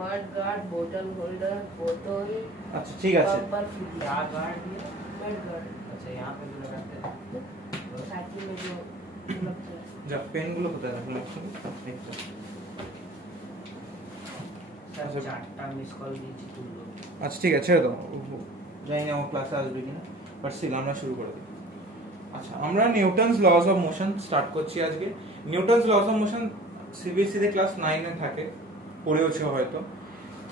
Mud guard, बोतल holder, बोतल। अच्छा ठीक है। पर क्या गार्ड दिया? Mud guard. अच्छा यहाँ पे जो लगाते हैं साइकिल में जो लगता है। जब पेन गुलो होता है ना चार्टटा मिस कॉल দিয়েছি তুললো। আচ্ছা ঠিক আছে ছেড়ে দাও, জানি না আমার ক্লাসে আসবে কিনা, বাট স্টিল আমরা শুরু করে দিই। আচ্ছা আমরা Newton's laws of motion start করছি আজকে। Newton's laws of motion CBSE তে ক্লাস 9 এ থাকে, পড়েওছো হয়তো।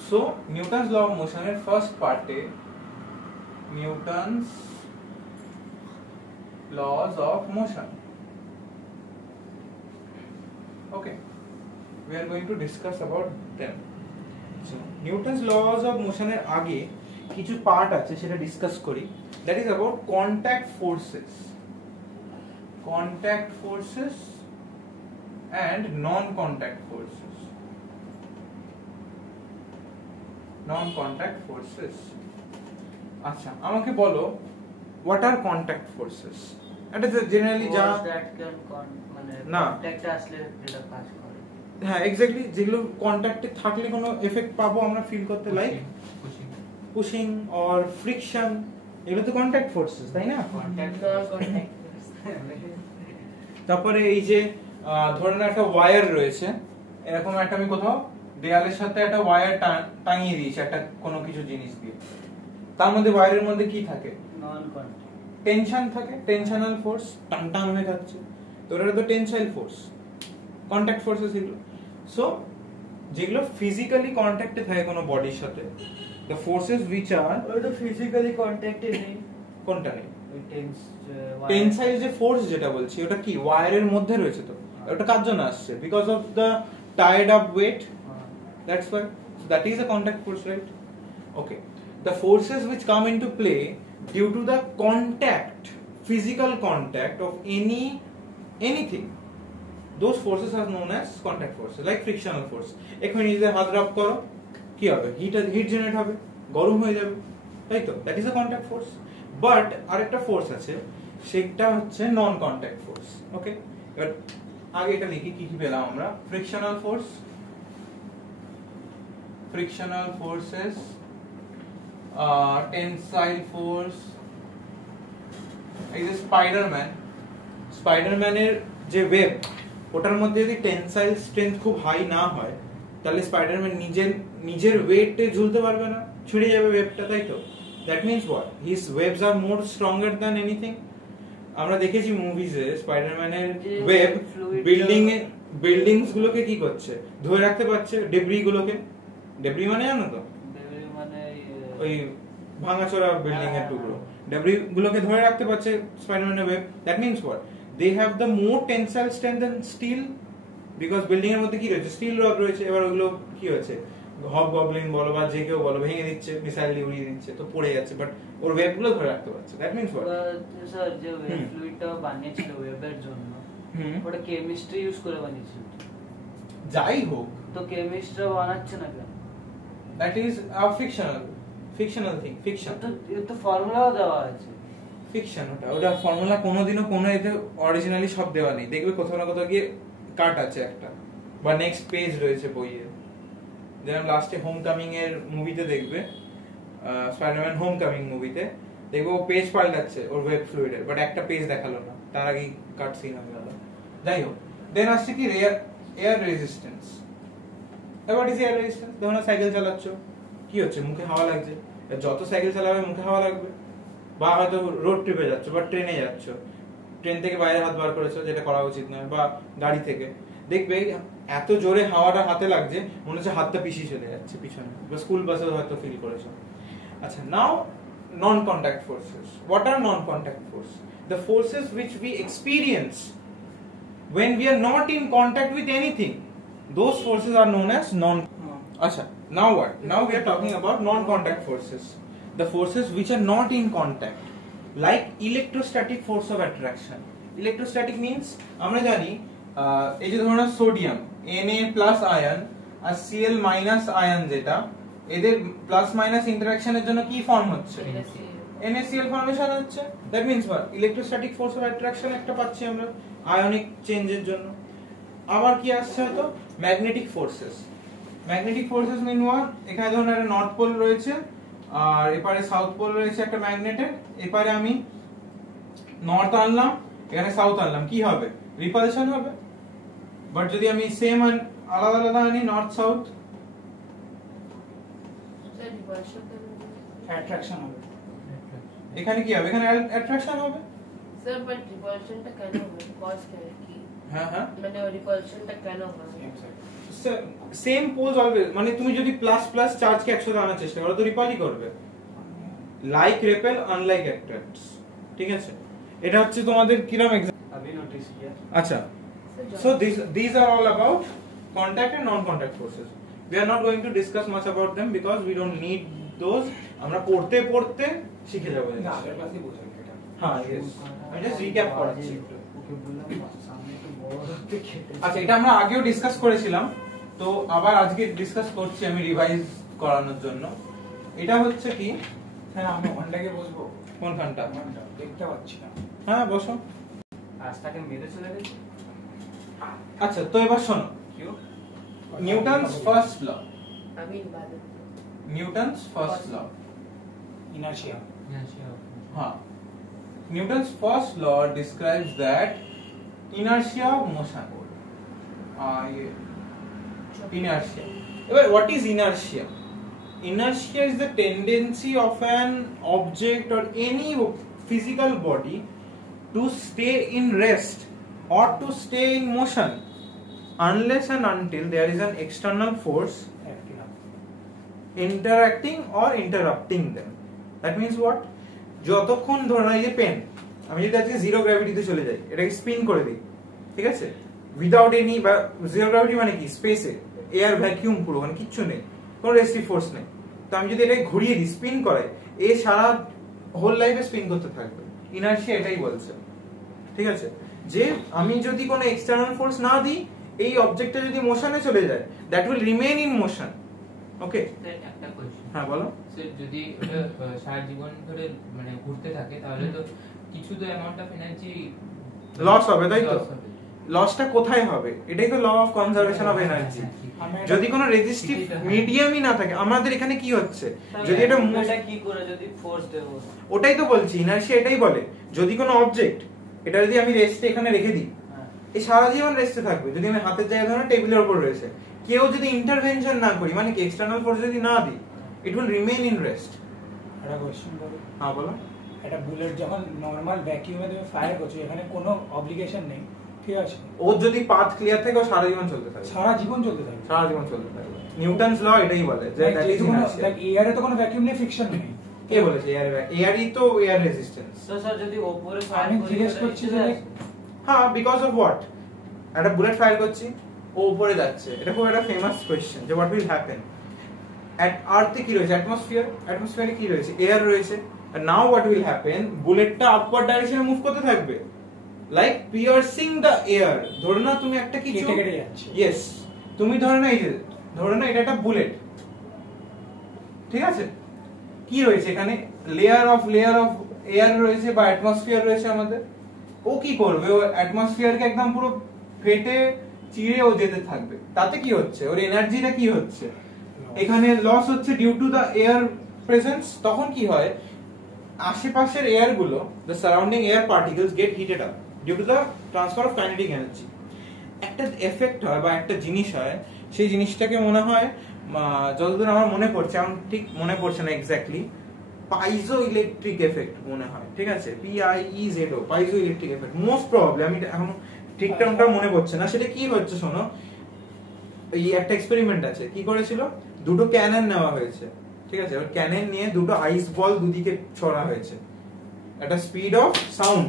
সো নিউটনস ল অফ মোশনের ফার্স্ট পার্টে Newton's laws of motion, okay, we are going to discuss about them. So Newton's laws of মোশনের আগে কিছু পার্ট আছে সেটা ডিসকাস করি, that is about contact forces, contact forces and non-contact forces. Non-contact forces. আচ্ছা আমাকে বলো what are contact forces? এটা জেনারেলি যা মানে কন্টাক্ট আসলে যেটা কাজ করে, হ্যাঁ এক্স্যাক্টলি, যেগুলো কন্টাক্টে থাকলে কোনো এফেক্ট পাবো আমরা ফিল করতে, লাইক পুশিং অর ফ্রিকশন, এগুলো তো কন্টাক্ট ফোর্সেস, তাই না? কন্টাক্ট তারপরে এই যে ধরেন একটা ওয়্যার রয়েছে, এরকম একটা আমি কোথাও দেয়ালের সাথে একটা ওয়্যার টাঙিয়ে দিয়েছি একটা কোনো কিছু জিনিস দিয়ে, তার মধ্যে ওয়্যারের মধ্যে কি থাকে? নন কন্টাক্ট টেনশন থাকে, টেনশনাল ফোর্স, টান টান হয়ে যাচ্ছে, তো এটা তো টেনসাইল ফোর্স, কন্টাক্ট ফোর্সেস এগুলো। সো যেগুলো ফিজিক্যালি কন্টাক্টে থাকে কোনো বডির সাথে, দ্য ফোর্সেস হুইচ আর ওটা ফিজিক্যালি কন্টাক্টে নেই, কোনটা নেই? টেনসাইল যে ফোর্স যেটা বলছি ওটা কি ওয়্যারের মধ্যে রয়েছে, তো ওটা কার জন্য আসছে? Because of the tired up weight, that's why, so that is a contact force, right? Okay, the forces which come into play due to the contact, physical contact of anything, those forces are known as contact forces, like frictional force. এখন নিজে হাত রাব করো, কি হবে? Hit generate হবে, গরম হয়ে যাবে, তাই তো? That is a contact force. But আরেকটা ফোর্স আছে, সেটা হচ্ছে নন কন্টাক্ট ফোর্স, ওকে? এবার আগে এটা লিখি কি কি পেলাম আমরা। Frictional force, frictional forces, tensile force, এই যে স্পাইডারম্যানের যে ওয়েব, ওটার মধ্যে যদি টেনসাইল স্ট্রেংথ খুব হাই না হয় তাহলে স্পাইডারম্যান নিজের ওয়েটে ঝুলতে পারবে না, ছিঁড়ে যাবে ওয়েবটা, তাই তো? That means what? His webs are more stronger than anything. আমরা দেখেছি মুভিজে স্পাইডারম্যানের ওয়েব বিল্ডিংস গুলোকে কি করছে? ধরে রাখতে পারছে, ডেব্রি গুলোকে। ডেব্রি মানে জানো তো? ডেব্রি মানে ওই ভাঙাচোরা বিল্ডিং এর টুকরো, ডেব্রি গুলোকে ধরে রাখতে পারছে স্পাইডারম্যানের web. That means what? They have the more tensile strength than steel, because building এর মধ্যে কি রয়েছে? স্টিল রড রয়েছে। এবার ওগুলো কি হচ্ছে? হবগবলিন বলো বা যে কেউ বলো ভেঙে দিচ্ছে, মিসাইল দিয়ে উড়িয়ে দিচ্ছে, তো পড়ে যাচ্ছে, বাট ওর ওয়েব গুলো ধরে রাখতে পারছে। That means what? স্যার যে ওয়েব ফ্লুইডটা বানিয়েছিল ওয়েবের জন্য, ওটা কেমিস্ট্রি ইউজ করে বানিয়েছিল। যাই হোক, তো কেমিস্ট্রি বানাচ্ছে না কেন? That is a fictional thing, fiction. তো ফর্মুলাও দেওয়া আছে। ফিকশন, ওটা ফর্মুলা কোনোদিনও কোনো এতে অরিজিনালি সব দেওয়া নেই। দেখবে কোথাও না কোথাও গিয়ে কাট আছে একটা, বা নেক্সট পেজ রয়েছে বইয়ে। যেমন লাস্টে হোম কামিং এর মুভিতে দেখবে, স্পাইডারম্যান হোম কামিং মুভিতে দেখবে ও পেজ পাল্টাচ্ছে ওর ওয়েব ফ্লুইডের, বাট একটা পেজ দেখালো না, তার আগেই কাট সিন হয়ে গেল। যাই হোক, দেন আসছে কি air resistance. What is air resistance? ধরো না সাইকেল চালাচ্ছ, কি হচ্ছে? মুখে হাওয়া লাগছে। যত সাইকেল চালাবে মুখে হাওয়া লাগবে। বা হয়তো রোড ট্রিপে যাচ্ছ বা ট্রেনে যাচ্ছ, ট্রেন থেকে বাইরে হাত বার করেছো, যেটা করা উচিত নয়, বা গাড়ি থেকে, দেখবে এত জোরে হাওয়াটা হাতে লাগছে মনে হচ্ছে হাতটা পিছিয়ে চলে যাচ্ছে পিছনে, বা স্কুল বাসে হয়তো ফিল করেছো। আচ্ছা, now non contact forces. What are non contact force? The forces which we experience when we are not in contact with anything, those forces are known as non. Acha, now what? Now we are talking about non contact forces, the forces which are not in contact, like electrostatic force of attraction. Electrostatic means আমরা জানি এই যে ধরুন sodium Na+ ion আর Cl- ion, যেটা এদের plus minus ইন্টারঅ্যাকশনের জন্য কি form হচ্ছে? NaCl ফর্মেশন হচ্ছে। That means what? Electrostatic force of attraction একটা পাচ্ছি আমরা আয়নিক চেঞ্জের জন্য। আবার কি আসছে? হয়তো magnetic forces. Magnetic forces mean one, এখানে ধরুন একটা নর্থ পোল রয়েছে আর এপারে সাউথ পোল রয়েছে একটা ম্যাগনেটের, এপারে আমি নর্থ আনলাম, এখানে সাউথ আনলাম, কি হবে? রিপালশন হবে। বাট যদি আমি সেম আলাদা আলাদা আনি, নর্থ সাউথ, অ্যাট্রাকশন হবে। এখানে কি হবে? এখানে অ্যাট্রাকশন হবে। স্যার বাট রিপালশনটা কেন হবে? কজ কি? হ্যাঁ হ্যাঁ, মানে রিপালশনটা কেন হবে? সেম পোলস অলওয়েজ, মানে তুমি যদি প্লাস প্লাস চার্জকে একসাথে আনার চেষ্টা করো তো রিপালই করবে। লাইক রেপেল, আনলাইক অ্যাট্রাক্টস, ঠিক আছে? এটা হচ্ছে তোমাদের কিরকম এক্সাম্পল। अभी नोटिस किया আচ্ছা, so these are all about contact and non-contact forces. We are not going to discuss much about them because we don't need those. আমরা পড়তে পড়তে শিখে যাবো। না, আগের ক্লাসে বোঝাই এটা। হ্যাঁ, yes, আমি just recap করাচ্ছি। ওকে বললাম সামনে একটু বড় হতে খেতে। আচ্ছা, এটা আমরা আগেও ডিসকাস করেছিলাম, তো আবার আজকে ডিসকাস করছি আমি রিভাইজ করানোর জন্য। এটা হচ্ছে কি, স্যার আমি ওখানটাকে বসবো। কোনখানটা? ওখানটা দেখতে পাচ্ছি না। হ্যাঁ বসো। রাস্তাকে মেরে চলে গেছে। আচ্ছা, তো এবার শোনো, क्यों? নিউটনস ফার্স্ট ল, আমি বাদ নিউটনস ফার্স্ট ল, ইনার্শিয়া। हाँ, Newton's first law describes that inertia of motion. ये inertia. What is inertia? Inertia is the tendency of an object or any physical body to stay in rest or to stay in motion unless and until there is an external force interacting or interrupting them. That means what? যতক্ষণ ধরো এই যে pen, আমি যদি আজকে zero গ্র্যাভিটিতে চলে যাই, এটাকে স্পিন করে দিই, ঠিক আছে, উইদাউট এনি, বা জিরো গ্র্যাভিটি মানে কি, স্পেসে এয়ার ভ্যাকিউম পুরো, মানে কিচ্ছু নেই, কোনো রেস্ট্রিক ফোর্স নেই, তো আমি যদি এটাকে ঘুরিয়ে দিই, স্পিন করে, এ সারা হোল লাইফে স্পিন করতে থাকবে। ইনার্শিয়া এটাই বলছে, ঠিক আছে, যে আমি যদি কোনো এক্সটার্নাল ফোর্স না দিই, এই অবজেক্টটা যদি মোশনে চলে যায়, that will remain in motion. Okay, একটা কোশ্চেন, হ্যাঁ বলো। স্যার যদি ওটা সারা জীবন ধরে মানে ঘুরতে থাকে তাহলে তো কিছু তো অ্যামাউন্ট অফ এনার্জি লস হবে, তাই তো? লসটা কোথায় হবে? এটাই তো law of conservation of energy. যদি কোনো রেজিস্টিভ মিডিয়ামই না থাকে, আমাদের এখানে কি হচ্ছে, যদি এটা কি করে যদি ফোর্স দেব, ওটাই তো বলছি, ইনার্শিয়া এটাই বলে, যদি কোনো অবজেক্ট, এটা যদি আমি রেস্টে এখানে রেখে দিই, এই সারা জীবন রেস্টে থাকবে। যদি আমি হাতের জায়গায় ধরো টেবিলের উপর রয়েছে, কেউ যদি ইন্টারভেনশন না করি, মানে কি এক্সটার্নাল ফোর্স যদি না দিই, it will remain in rest. একটা কোশ্চেন করো। হ্যাঁ বলো। একটা বুলেট যখন নরমাল ভ্যাকিউমে তুমি ফায়ার করছো, এখানে কোনো অব্লিগেশন নেই, ঠিক আছে, ওর যদি পাথ ক্লিয়ার থাকে, ও সারা জীবন চলতে থাকবে, সারা জীবন চলতে থাকবে, সারা জীবন চলতে থাকবে। নিউটনস ল এটাই বলে যে দ্যাট ইজ ইনার্শিয়া। লাইক এয়ারে তো কোনো ভ্যাকিউম নেই, ফ্রিকশন নেই। কে বলেছে এয়ার? এয়ারই তো এয়ার রেজিস্ট্যান্স। তো স্যার যদি উপরে আমি জিজ্ঞেস করছি যে হ্যাঁ, বিকজ অফ হোয়াট? একটা বুলেট ফায়ার করছি, ও উপরে যাচ্ছে, এটা খুব একটা ফেমাস কোশ্চেন যে হোয়াট উইল হ্যাপেন এট আর্থে। কি রয়েছে? অ্যাটমসফিয়ার। অ্যাটমসফিয়ারে কি রয়েছে? এয়ার রয়েছে। আর নাও হোয়াট উইল হ্যাপেন, বুলেটটা আপওয়ার্ড ডাইরেকশনে মুভ করতে থাকবে, লাইক পিয়ার্সিং দ্য এয়ার। ধরো না তুমি একটা কিছু কেটে কেটে যাচ্ছে, ইয়েস, তুমি ধরো না, এই যে ধরো না এটা একটা বুলেট, ঠিক আছে, কি রয়েছে এখানে? লেয়ার অফ এয়ার রয়েছে বা অ্যাটমসফিয়ার রয়েছে আমাদের। ও কি করবে? ও অ্যাটমসফিয়ারকে একদম পুরো ফেটে চিড়ে ও যেতে থাকবে। তাতে কি হচ্ছে? ওর এনার্জিটা কি হচ্ছে? এখানে লস হচ্ছে due to the air presence. তখন কি হয়? আশেপাশের এয়ার গুলো, the surrounding air particles get heated up due to the transfer of kinetic energy. একটা এফেক্ট হয় বা একটা জিনিস হয়, সেই জিনিসটাকে মনে হয়, যতদূর আমার মনে পড়ছে, আমার ঠিক মনে পড়ছে না এক্স্যাক্টলি, পাইজো ইলেকট্রিক এফেক্ট মনে হয়, ঠিক আছে, PIEZO, piezo electric effect most probably. আমি এখন ঠিক টার্মটা মনে পড়ছে না। সেটা কি হচ্ছে শোনো, এই একটা এক্সপেরিমেন্ট আছে, কি করেছিল, দুটো ক্যানন নেওয়া হয়েছে, ঠিক আছে, ওর ক্যানন নিয়ে দুটো আইস বল দুদিকে ছড়া হয়েছে, একটা স্পিড অফ সাউন্ড।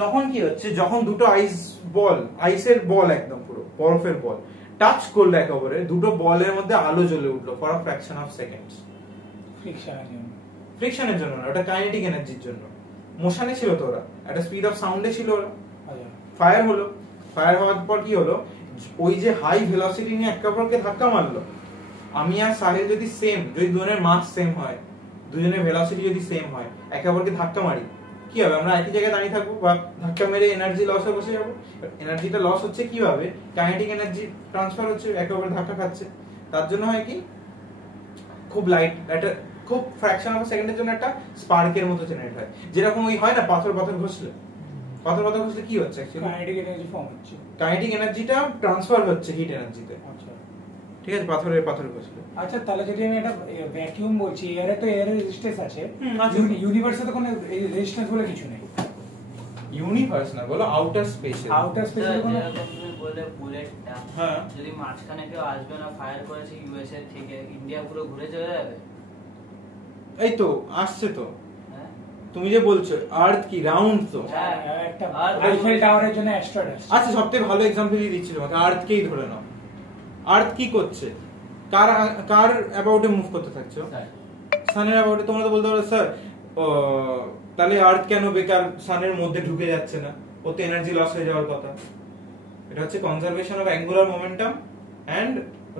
তখন কি হচ্ছে, যখন দুটো আইসের বল, একদম পুরো বরফের বল টাচ করলো একে অপরের, দুটো বলের মধ্যে আলো জ্বলে উঠলো for a fraction of seconds. ফ্রিকশনের জন্য না, ওটা কাইনেটিক এনার্জির জন্য। মোশনে ছিল তো ওরা, একটা স্পিড অফ সাউন্ডে ছিল ওরা। ফায়ার হলো, ফায়ার হওয়ার পর কি হলো, ওই যে হাই ভেলোসিটি নিয়ে একে অপরকে ধাক্কা মারলো। আমি আর সাহিল যদি সেম, যদি দুজনের মাস সেম হয়, দুজনের ভেলোসিটি যদি সেম হয়, একে অপরকে ধাক্কা মারি, কি হবে? আমরা একই জায়গায় দাঁড়িয়ে থাকবো বা ধাক্কা মেরে এনার্জি লস হয়ে বসে যাবো। এনার্জিটা লস হচ্ছে কিভাবে? কাইনেটিক এনার্জি ট্রান্সফার হচ্ছে, একে অপরের ধাক্কা খাচ্ছে। তার জন্য হয় কি খুব লাইট একটা খুব ফ্র্যাকশন অফ সেকেন্ডের জন্য একটা স্পার্কের মতো জেনারেট হয়, যেরকম ওই হয় না পাথর ঘষলে কি হচ্ছে অ্যাকচুয়ালি কাইনেটিক এনার্জি ফর্ম হচ্ছে, কাইনেটিক এনার্জিটা ট্রান্সফার হচ্ছে হিট এনার্জিতে। আচ্ছা ঠিক আছে, পাথর ঘষলে। আচ্ছা তাহলে যদি আমি একটা ভ্যাকিউম বলছি, এয়ারে তো এয়ারের রেজিস্ট্যান্স আছে, আছে। ইউনিভার্সে তো কোনো রেজিস্ট্যান্স বলে কিছু নেই। ইউনিভার্স না, বলো আউটার স্পেসে। আউটার স্পেসে কোনো তুমি বলে বুলেটটা হ্যাঁ। যদি মাঝখানে কেউ আসবে না, ফায়ার করেছে ইউএসএ থেকে, ইন্ডিয়া পুরো ঘুরে চলে যাবে। এই তো আসছে তো, হ্যাঁ তুমি যে বলছো আর্থ কি রাউন্ড তো। হ্যাঁ, একটা আর আইফেল টাওয়ারের জন্য অ্যাস্ট্রয়েড আসছে। আচ্ছা সবথেকে ভালো एग्जांपलই দিচ্ছি তোমাকে, আর্থকেই ধরে নাও। আর্থ কি করছে, কার অ্যাবাউটে মুভ করতে থাকছো? সানের অ্যাবাউটে। তোমরা তো বলতে পারো স্যার তাহলে আর্থ কেন বেকার সানের মধ্যে ঢুকে যাচ্ছে না, ওতে এনার্জি লস হয়ে যাওয়ার কথা। এটা হচ্ছে conservation of angular momentum and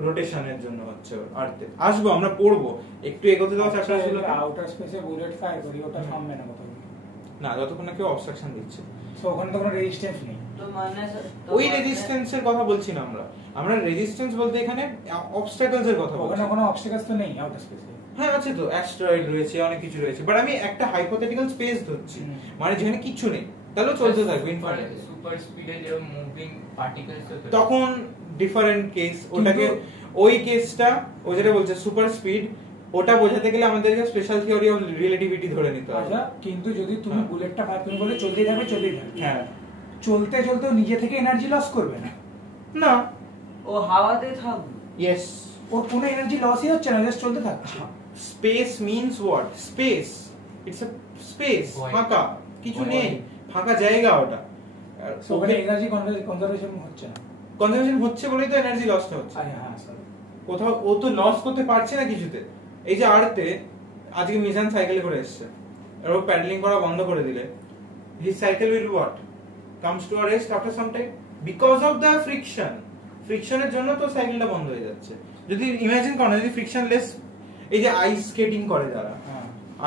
রোটেশনের জন্য হচ্ছে আর্থে। আসবো আমরা পড়বো, একটু এগোতে দাও চ্যাপ্টারগুলো। আউটার স্পেসে বুলেট ফায়ার করি, ওটা থামবে না কোথাও না, যতক্ষণ না কেউ অবস্ট্রাকশন দিচ্ছে। সো ওখানে তো কোনো রেজিস্ট্যান্স নেই। তো মানে ওই রেজিস্ট্যান্সের কথা বলছি না আমরা রেজিস্ট্যান্স বলতে এখানে অবস্ট্যাকলস এর কথা বলছি। ওখানে কোনো অবস্টাকলস তো নেই আউটার স্পেসে। হ্যাঁ আছে তো, অ্যাস্টেরয়েড রয়েছে, অনেক কিছু রয়েছে, বাট আমি একটা হাইপোথেটিক্যাল স্পেস ধরছি, মানে যেখানে কিছু নেই, তাহলে চলতে থাকবে ইনফিনিটি। সুপার স্পিডে যেরকম মুভিং পার্টিকেলস হতো, তখন ডিফারেন্ট কেস, ওটাকে ওই কেসটা ও যেটা বলছে সুপার স্পিড, ওটা বোঝাতে গেলে আমাদেরকে স্পেশাল থিওরি অফ রিলেটিভিটি ধরে নিতে হবে। আচ্ছা কিন্তু যদি তুমি হ্যাঁ। বুলেটটা ফায়ার তুমি বলে চলতেই থাকবে হ্যাঁ, চলতে চলতে ও নিজে থেকে এনার্জি লস করবে না। না, ও হাওয়াতে থাকবে। ইয়েস, ওর কোনো এনার্জি লসই হচ্ছে না, জাস্ট চলতে থাকছে। Space means what? Space, it's a space, Void. ফাঁকা, কিছু Void. নেই, ফাঁকা জায়গা ওটা। সো ওখানে এনার্জি কনজারভেশন হচ্ছে না। কনজারভেশন হচ্ছে বলেই তো এনার্জি লসটা হচ্ছে। হ্যাঁ স্যার, কোথাও ও তো লস করতে পারছে না কিছুতে। এই যে আর্থে আজকে মিশন সাইকেলে করে এসেছে, আর ও প্যাডলিং করা বন্ধ করে দিলে, his cycle will what comes to a rest after some time because of the ফ্রিকশনের জন্য তো সাইকেলটা বন্ধ হয়ে যাচ্ছে। যদি ইমাজিন করো না, যদি ফ্রিকশনলেস, এই যে আইস স্কেটিং করে যারা,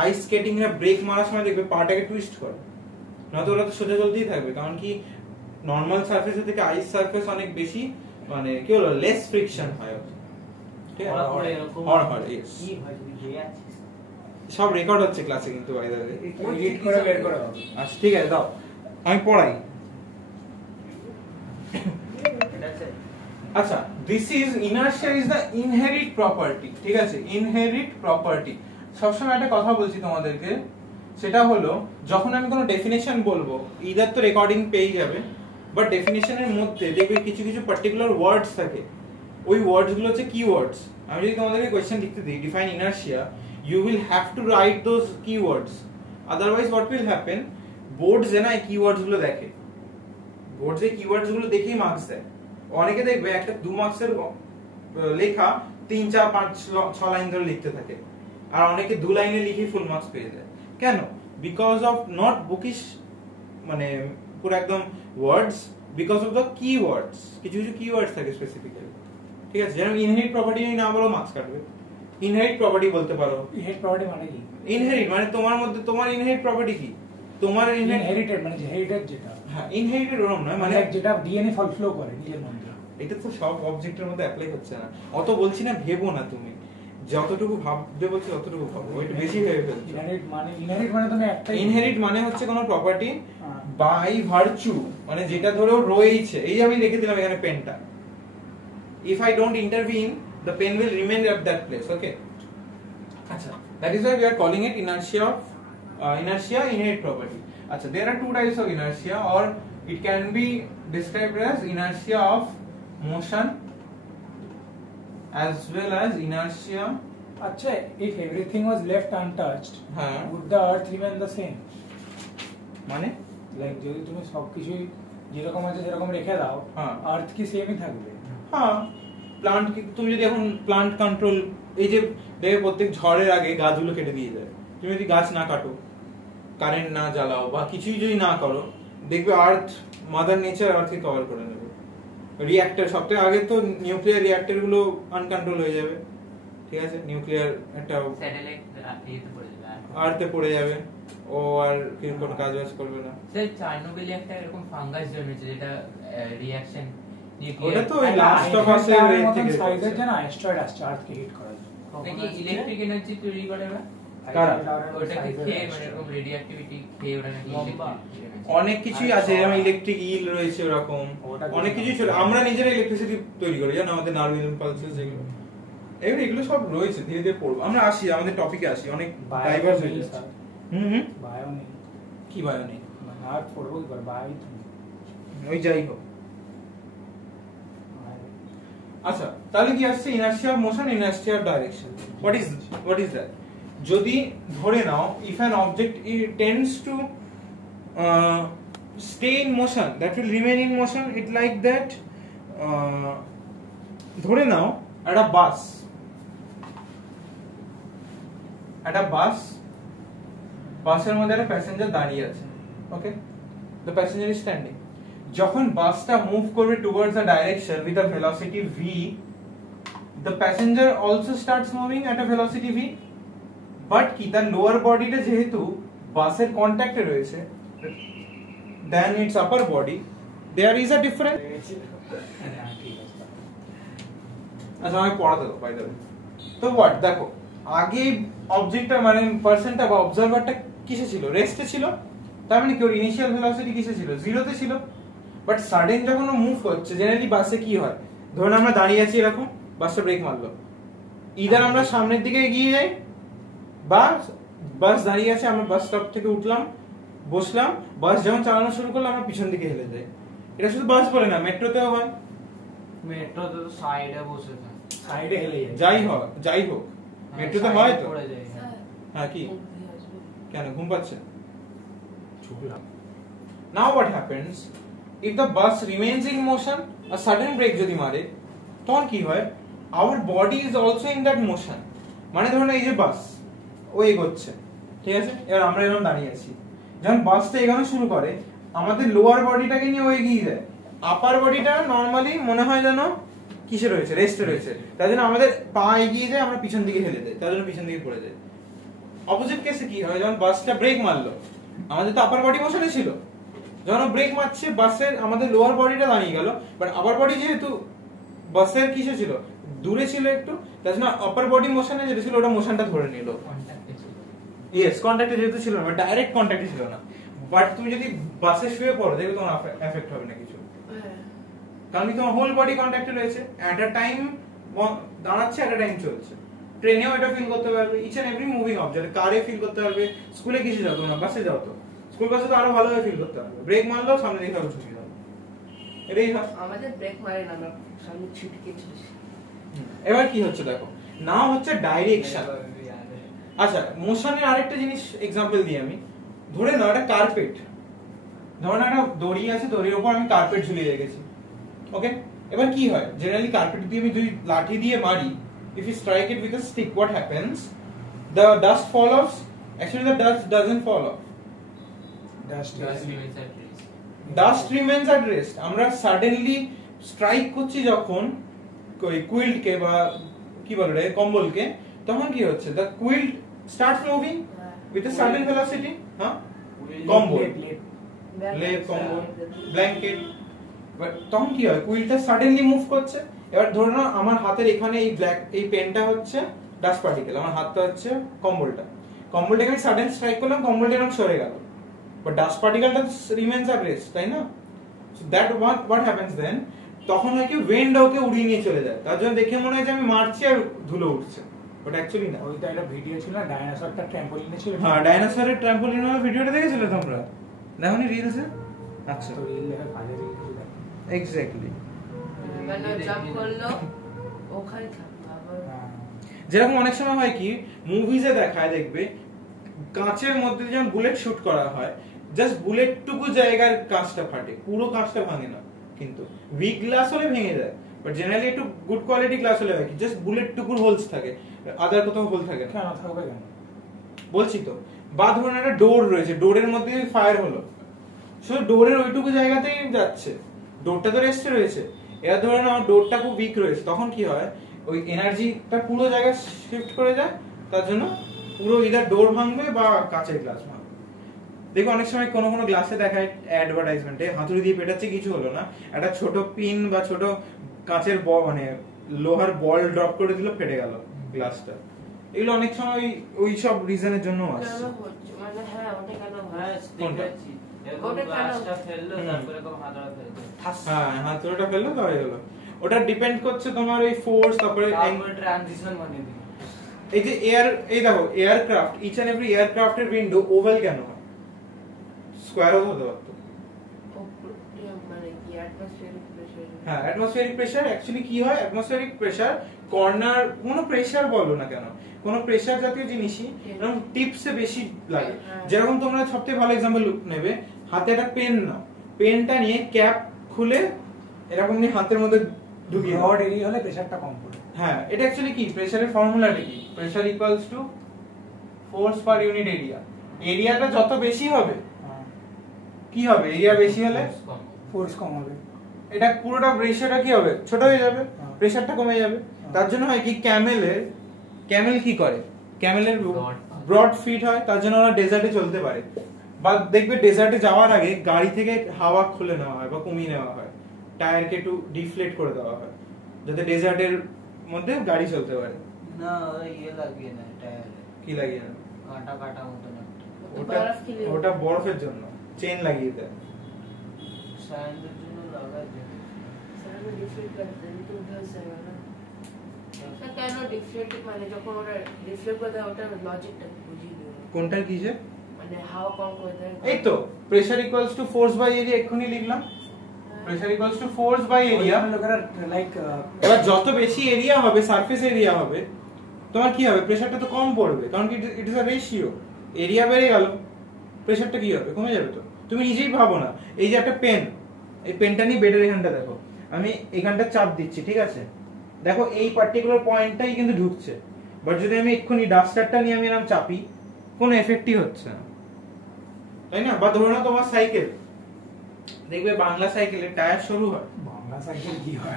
আইস স্কেটিং এর ব্রেক মারার সময় দেখবে পাটাকে টুইস্ট করে, নয়তো ওরা তো সোজা চলতেই থাকবে, কারণ কি নর্মাল সারফেসের থেকে আইস সারফেস অনেক বেশি, মানে কি হলো, লেস ফ্রিকশন হয়। ঠিক আছে, yes. কি হয় তুই গিয়ে আছিস? সব রেকর্ড হচ্ছে ক্লাসে কিন্তু বাই দ্য ওয়ে। এডিট করে বের করে হবে। আচ্ছা ঠিক আছে, দাও আমি পড়াই। ঠিক আছে, আচ্ছা, this is inertia is the inherit property. ঠিক আছে, ইনহেরিট প্রপার্টি। সবসময় একটা কথা বলছি তোমাদেরকে, সেটা হলো যখন আমি কোনো ডেফিনেশন বলবো, ইদার তো রেকর্ডিং পেয়ে যাবে, বাট ডেফিনেশনের মধ্যে দেখবে কিছু কিছু পার্টিকুলার ওয়ার্ডস থাকে, ওই ওয়ার্ডস গুলো হচ্ছে কিওয়ার্ডস। আমি যদি তোমাদেরকে কোশ্চেন লিখতে দিই define inertia, you will have to write those keywords, otherwise what will happen, boards এ না এই keywords গুলো দেখে, boards এ keywords গুলো দেখেই মার্কস দেয়। অনেকে দেখবে একটা 2 মার্কসের লেখা 3 4 5 6 লাইন ধরে লিখতে থাকে, আর অনেকে 2 লাইনে লিখে ফুল মার্কস পেয়ে যায়। কেন? বিকজ অফ নট বুকিশ, মানে পুরো একদম ওয়ার্ডস, বিকজ অফ দ্য কিওয়ার্ডস। কিছু কিছু কিওয়ার্ডস থাকে স্পেসিফিক্যালি। ঠিক আছে, যেমন ইনহেরিট প্রপার্টি না বলো মার্কস কাটবে। ইনহেরিট প্রপার্টি বলতে পারো। ইনহেরিট প্রপার্টি মানে কি? ইনহেরিট মানে তোমার মধ্যে, তোমার ইনহেরিট প্রপার্টি কি? তোমার ইনহেরিটেড মানে হেরিটেড যেটা, হ্যাঁ ইনহেরিটেড ওরকম নয়, মানে মানে যেটা ডিএনএ ফল ফ্লো করে নিজের মধ্যে। এটা তো সব অবজেক্টের মধ্যে অ্যাপ্লাই হচ্ছে না। অত বলছি না, ভেবো না, তুমি যতটুকু ভাবতে বলছো ততটুকু ভাবো, একটু বেশি ভেবে ফেলছো। ইনহেরিট মানে তুমি একটা ইনহেরিট মানে হচ্ছে কোনো প্রপার্টি বাই ভার্চু, মানে যেটা ধরেও রয়েছে। এই যে আমি রেখে দিলাম এখানে পেনটা, if I don't intervene the pen will remain at that place. Okay, acha, that is why we are calling it inertia of inherent property. Acha, there are two types of inertia, or it can be described as inertia of motion as well as inertia. আচ্ছা, if everything was left untouched, হ্যাঁ, would the earth remain the same? মানে like যদি তুমি সবকিছু যেরকম আছে সেরকম রেখে দাও, হ্যাঁ, আর্থ কি সেমই থাকবে? হ্যাঁ, প্লান্ট, তুমি যদি এখন প্লান্ট কন্ট্রোল, এই যে দেখবে প্রত্যেক ঝড়ের আগে গাছগুলো কেটে দিয়ে যায়, তুমি যদি গাছ না কাটো, কারেন্ট না জ্বালাও বা কিছুই যদি না করো, দেখবে আর্থ, মাদার নেচার আর্থকে কভার করে নেবে। রিঅ্যাক্টর, সবথেকে আগে তো নিউক্লিয়ার রিঅ্যাক্টর গুলো আনকন্ট্রোল হয়ে যাবে। ঠিক আছে, নিউক্লিয়ার একটা স্যাটেলাইট ইয়েতে পড়ে যাবে, আর্থে পড়ে যাবে, ও আর কোনো কাজ বাজ করবে না। স্যার চার্নোবিলে একটা এরকম ফাঙ্গাস জন্মেছে যেটা রিঅ্যাকশন ওটা তো ওই লাস্ট অফ আস এর এর থেকে সাইজের যে না অ্যাস্ট্রয়েড আসছে আর্থকে হিট করার জন্য। নাকি ইলেকট্রিক এনার্জি তৈরি করে না কারা? ওটাকে খেয়ে মানে এরকম রেডিওঅ্যাক্টিভিটি খেয়ে ওরা নাকি লম্বা। অনেক কিছুই আছে, যেমন ইলেকট্রিক ইল রয়েছে, ওরকম অনেক কিছুই ছিল। আমরা নিজেরা ইলেকট্রিসিটি তৈরি করি, জানো, আমাদের নার্ভ ইম্পালসেস যেগুলো, এগুলো সব রয়েছে। ধীরে ধীরে পড়বো, আমরা আসি আমাদের টপিকে আসি, অনেক ডাইভার্স হয়ে যাচ্ছে। বায়ো নেই, কি বায়ো নেই, মানে আর পড়বো কি করে, বায়োই তো নেই। ওই যাই হোক। আচ্ছা, তাহলে কি আসছে inertia of motion, inertia of direction. What is that? যদি ধরে নাও if an object tends to stay in motion, that will remain in motion, it like that. ধরে নাও একটা বাসের মধ্যে একটা প্যাসেঞ্জার দাঁড়িয়ে আছে, ওকে, the passenger is standing. যখন বাসটা মুভ করবে towards a direction with a velocity v, the passenger also starts moving at a velocity v, but কি তার লোয়ার বডিটা যেহেতু বাসের কন্ট্যাক্টে রয়েছে than its upper body, there is a difference. আচ্ছা, আমি পড়াতে দাও বাই দ্য ওয়ে। তো হোয়াট, দেখো আগে অবজেক্টটা মানে পার্সনটা বা অবজারভারটা কিসে ছিল? রেস্টে ছিল। তার মানে কি ওর ইনিশিয়াল ভেলোসিটি কিসে ছিল? জিরোতে ছিল। বাট সাডেন যখন ও মুভ হচ্ছে, জেনারেলি বাসে কি হয়, ধরুন আমরা দাঁড়িয়ে আছি এরকম, বাসটা ব্রেক মারলো, ইদার আমরা সামনের দিকে এগিয়ে যাই, বা বাস দাঁড়িয়ে আছে, আমরা বাস স্টপ থেকে উঠলাম, বসলাম, বাস যখন চালানো শুরু করলো আমরা পিছন দিকে হেলে যাই। এটা শুধু বাস বলে না, মেট্রোতেও হয়। মেট্রোতে তো সাইডে বসে থাকে, সাইডে হেলে যায়। যাই হোক মেট্রোতে হয় তো। পড়ে যায়। হ্যাঁ, কি মুখ দিয়ে আসবে। কেন ঘুম পাচ্ছে? Now what happens if the bus remains in motion, a sudden brake যদি মারে, তখন কি হয়? Our body is also in that motion. মানে ধরুন এই যে বাস ও এগোচ্ছে, ঠিক আছে, এবার আমরা এরকম দাঁড়িয়ে আছি, যখন বাসটা এগোনো শুরু করে আমাদের লোয়ার বডিটাকে নিয়ে ও এগিয়ে যায়, আপার বডিটা নরমালি মনে হয় যেন কিসে রয়েছে, রেস্টে রয়েছে, তার জন্য আমাদের পা এগিয়ে যায়, আমরা পিছন দিকে হেলে যাই, তার জন্য পিছন দিকে পড়ে যায়। অপোজিট কেসে কি হয়, যখন বাসটা ব্রেক মারলো আমাদের তো আপার বডি মোশনে ছিল, যখন ব্রেক মারছে বাসের আমাদের লোয়ার বডিটা দাঁড়িয়ে গেল, বাট আপার বডি যেহেতু বাসের কিসে ছিল, দূরে ছিল একটু, তার জন্য আপার বডি মোশনে যেটা ছিল ওটা মোশনটা ধরে নিল। কন্ট্যাক্টে ছিল। ইয়েস, কন্ট্যাক্টে যেহেতু ছিল না, ডাইরেক্ট কন্ট্যাক্টে ছিল না। বাট তুমি যদি বাসে শুয়ে পড়ো দেখবে তোমার এফেক্ট হবে না কিছু, হ্যাঁ। কারণ কি তোমার হোল বডি কন্ট্যাক্টে রয়েছে, এট আ টাইম দাঁড়াচ্ছে, এট আ টাইম চলছে। ট্রেনেও এটা ফিল করতে পারবে, each and every moving object, কারে ফিল করতে পারবে, স্কুলে কিসে যাও তোমরা, বাসে যাও তো, স্কুল বাসে তো আরো ভালোভাবে ফিল করতে পারবে, ব্রেক মারলো সামনে দিকে আরো ছুটি যাবে, এটাই হয়। আমাদের ব্রেক মারে না, আমরা সামনে ছিটকে চলছি। এবার কি হচ্ছে দেখো, না হচ্ছে ডাইরেকশন। আচ্ছা, মোশনের আরেকটা জিনিস এক্সাম্পল দিই আমি। ধরে নাও একটা কার্পেট, ধরুন একটা দড়ি আছে, দড়ির উপর আমি কার্পেট ঝুলিয়ে রেখেছি, ওকে। এবার কি হয়, জেনারেলি কার্পেট দিয়ে আমি দুই লাঠি দিয়ে মারি, if you strike it with a stick, what happens? The dust fall off. Actually the dust doesn't fall off, Dust Dust is- remains at rest. dust remains at rest. আমরা suddenly strike করছি যখন ওই কুইল্টকে বা কি বলে রে কম্বলকে, তখন কি হচ্ছে, the quilt starts moving with a sudden velocity, হ্যাঁ, কম্বল, লেপ, কম্বল, ব্ল্যাঙ্কেট, তখন কি হয়, কুইলটা সাডেনলি মুভ করছে। এবার ধরে নাও আমার হাতের এখানে এই পেনটা হচ্ছে ডাস্ট পার্টিকেল, আমার হাতটা হচ্ছে কম্বলটাকে আমি সাডেন স্ট্রাইক করলাম, কম্বলটা এরকম সরে গেল, বাট ডাস্ট পার্টিকেলটা রিমেন্স অ্যাট রেস্ট, তাই না? So that what happens then, তখন হয় কি উইন্ড ওকে উড়িয়ে নিয়ে চলে যায়, তার জন্য দেখে মনে হয় যে আমি মারছি আর ধুলো উঠছে, বাট অ্যাকচুয়ালি না। ওইটা একটা ভিডিও ছিল না, ডাইনোসরটা ট্র্যাম্পোলিনে ছিল। হ্যাঁ, ডাইনোসরের ট্র্যাম্পোলিন ওয়ালা ভিডিওটা দেখেছিলে তোমরা? দেখোনি রিলসে? আচ্ছা, তো রিল দেখে কাজে রিল কিছু দেখো। এক্স্যাক্টলি। মানে জাম্প করলো ওখানে থাকলো আবার। হ্যাঁ। যেরকম অনেক সময় হয় কি মুভিজে দেখায়, দেখবে কাঁচের মধ্যে যখন বুলেট শুট করা হয়, জাস্ট বুলেট টুকু জায়গার কাঁচটা ফাটে, পুরো কাঁচটা ভাঙে না, কিন্তু উইক গ্লাস হলে ভেঙে যায়, বাট জেনারেলি একটু গুড কোয়ালিটি গ্লাস হলে হয় কি জাস্ট বুলেট টুকুর হোলস থাকে, আদার কোথাও হোল থাকে না। কেন থাকবে কেন? বলছি তো, বা ধরুন একটা ডোর রয়েছে, ডোরের মধ্যে ফায়ার হলো, শুধু ডোরের ওইটুকু জায়গাতেই যাচ্ছে, ডোরটা তো রেস্টে রয়েছে। এবার ধরে নাও ডোরটা খুব উইক রয়েছে, তখন কি হয়, ওই এনার্জিটা পুরো জায়গায় শিফট করে যায়, তার জন্য পুরো ইদার ডোর ভাঙবে বা কাঁচের গ্লাস ভাঙবে। দেখো অনেক সময় কোনো কোনো গ্লাসে দেখায় অ্যাডভার্টাইজমেন্টে হাতুড়ি দিয়ে পেটাচ্ছে, কিছু হলো না, একটা ছোট পিন বা ছোট কাঁচের মানে লোহার বল ড্রপ করে দিল, ফেটে গেল গ্লাসটা। এগুলো অনেক সময় ওই সব রিজনের জন্য আসছে। কেন হচ্ছে মানে হ্যাঁ ওটা কেন হ্যাঁ কোনটা? দেখেছি এরকম ওটা কেন? গ্লাসটা ফেললো তারপরে এরকম হাতড়া ফেললো হ্যাঁ হাতুড়িটা ফেললো তো হয়ে গেলো। ওটা ডিপেন্ড করছে তোমার ওই ফোর্স, তারপরে তারপরে ট্রানজিশন বানিয়ে দিল। এই যে এয়ার, এই দেখো এয়ারক্রাফট, ইচ এন্ড এভরি এয়ারক্রাফটের উইন্ডো ওভাল কেন হয়? স্কোয়ারও হতে পারতো। মানে কি অ্যাটমসফিয়ারিক প্রেসার? হ্যাঁ অ্যাটমসফিয়ারিক প্রেসার অ্যাকচুয়ালি কি হয়, অ্যাটমসফিয়ারিক প্রেসার কর্নার কোনো প্রেসার বলো না কেন, কোনো প্রেসার জাতীয় জিনিসই এরকম টিপসে বেশি লাগে। যেরকম তোমরা সবথেকে ভালো এক্সাম্পল নেবে, হাতে একটা পেন নাও, পেনটা নিয়ে ক্যাপ খুলে এরকম নিয়ে হাতের মধ্যে ঢুকিয়ে দাও। ব্রড এরিয়া হলে প্রেসারটা কম পড়ে। হ্যাঁ এটা অ্যাকচুয়ালি কি, প্রেসারের ফর্মুলাটা কি, pressure equals to force per unit area. এরিয়াটা যত বেশি হবে কি হবে, এরিয়া বেশি হলে ফোর্স কম হবে। এটা পুরোটা রেশিওটা কি হবে, ছোট হয়ে যাবে, প্রেসারটা কমে যাবে। তার জন্য হয় কি, ক্যামেল কি করে, ক্যামেলের ব্রড ফিট হয়, তার জন্য ওরা ডেজার্টে চলতে পারে। বা দেখবে ডেজার্টে যাওয়ার আগে গাড়ি থেকে হাওয়া খুলে নেওয়া হয় বা কমিয়ে নেওয়া হয়, টায়ারকে একটু ডিফ্লেট করে দেওয়া হয়, যাতে ডেজার্টের মধ্যে গাড়ি চলতে পারে। না ইয়ে লাগিয়ে না টায়ারে, কি লাগিয়ে নেয়? কাটা কাটা মতন একটা ওটা ওটা বরফের জন্য চেন লাগিয়ে দেয়। স্যান্ডের জন্য লাগায় যে স্যার ডিফ্লেক্ট করতে তো উঠে যাবে না। কেন ডিফ্লেক্ট মানে যখন ওটা ডিফ্লেক্ট করে দেয় ওটা লজিকটা বুঝিয়ে দিও। কোনটার কি যে মানে হাওয়া কম করে দেয়। এই তো pressure equals to force by area, এক্ষুনি লিখলাম, pressure equals to force by area. Like এবার যত বেশি এরিয়া হবে, সারফেস এরিয়া হবে, তোমার কি হবে, প্রেসারটা তো কম পড়বে, কারণ কি ইট ইজ আ রেশিও। এরিয়া বেড়ে গেল, প্রেসারটা কি হবে, কমে যাবে। তো তুমি নিজেই ভাবো না, এই যে একটা পেন, এই পেনটা নিয়ে বেডের এখানটা দেখো, আমি এখানটা চাপ দিচ্ছি, ঠিক আছে, দেখো এই পার্টিকুলার পয়েন্টটাই কিন্তু ঢুকছে। বাট যদি আমি এক্ষুনি ডাস্টারটা নিয়ে আমি এরকম চাপি, কোনো এফেক্টই হচ্ছে না, তাই না? বা ধরো না তোমার সাইকেল, দেখবে বাংলা সাইকেলের টায়ার সরু হয়, বাংলা সাইকেল কি হয়,